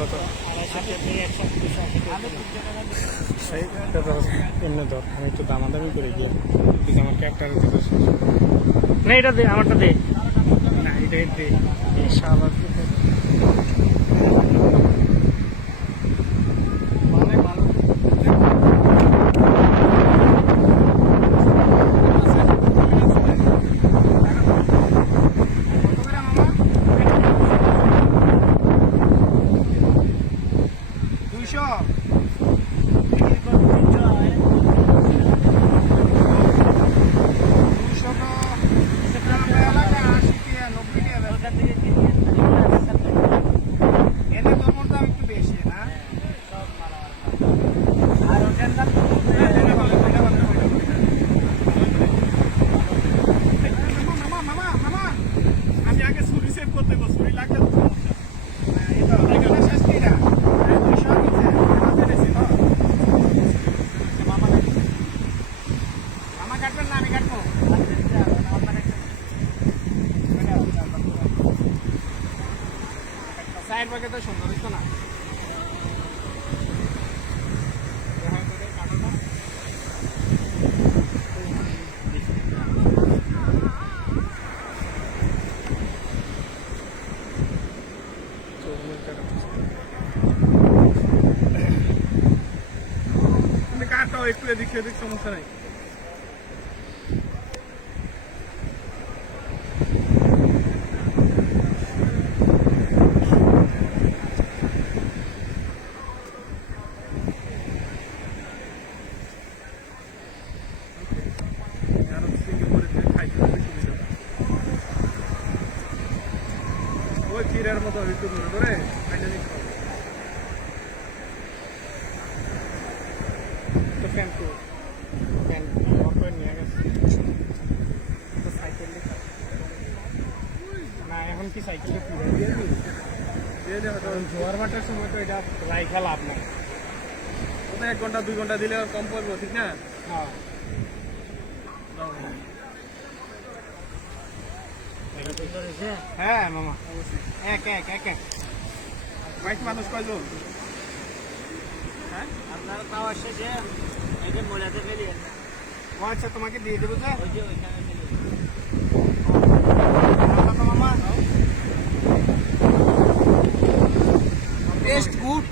কত এমনি ধর আমি একটু দামাদামি করে গিয়ে তুই আমার ক্যারেক্টার না এটা দে আমারটা দে। না এটা দে। শালা দুইশো দুইশো তো এলাকা আশি টাকা নব্বই টাকা এনে তোমার দাম একটু বেশি না মামা মামা মামা আমি আগে ছুরি সেভ করতে গো ছুরি লাগবে তো সমস্যা এটা এটা শাস্তি না দুইশো নিচে আমার পেরেছি তো মামা কাটবে মামা কাটবেন না, আমি কাটবো। সাইড বাগে তো সুন্দর হইতো না? তুমি একটু এদিক সেদিক সমস্যা নাই আরও সিঙ্গেল করে দিয়ে খাইতে হবে সুবিধা ওই চিড়ের মতো একটু ধরে ধরে খাইতে দিতে হবে। তো ফ্যান তো ফ্যান অফ করে নিয়ে গেছে। তো সাইকেল না এখন কি সাইকেলটা পুরো দিয়ে দিই দিয়ে দেবে কারণ জোয়ার ভাটার সময় তো এটা রাইখা লাভ নাই। ওটা এক ঘণ্টা দুই ঘণ্টা দিলে কম পড়ব ঠিক না? হ্যাঁ। হ্যাঁ মামা এক এক এক এক বাইশ মানুষ কয়জন হ্যাঁ আপনার তাও আসছে যে এই যে বেরিয়ে ও আচ্ছা তোমাকে দিয়ে দেবো যে ওই যে ওইখানে মামা টেস্ট গুড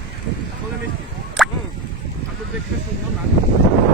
দেখতে সুন্দর লাগে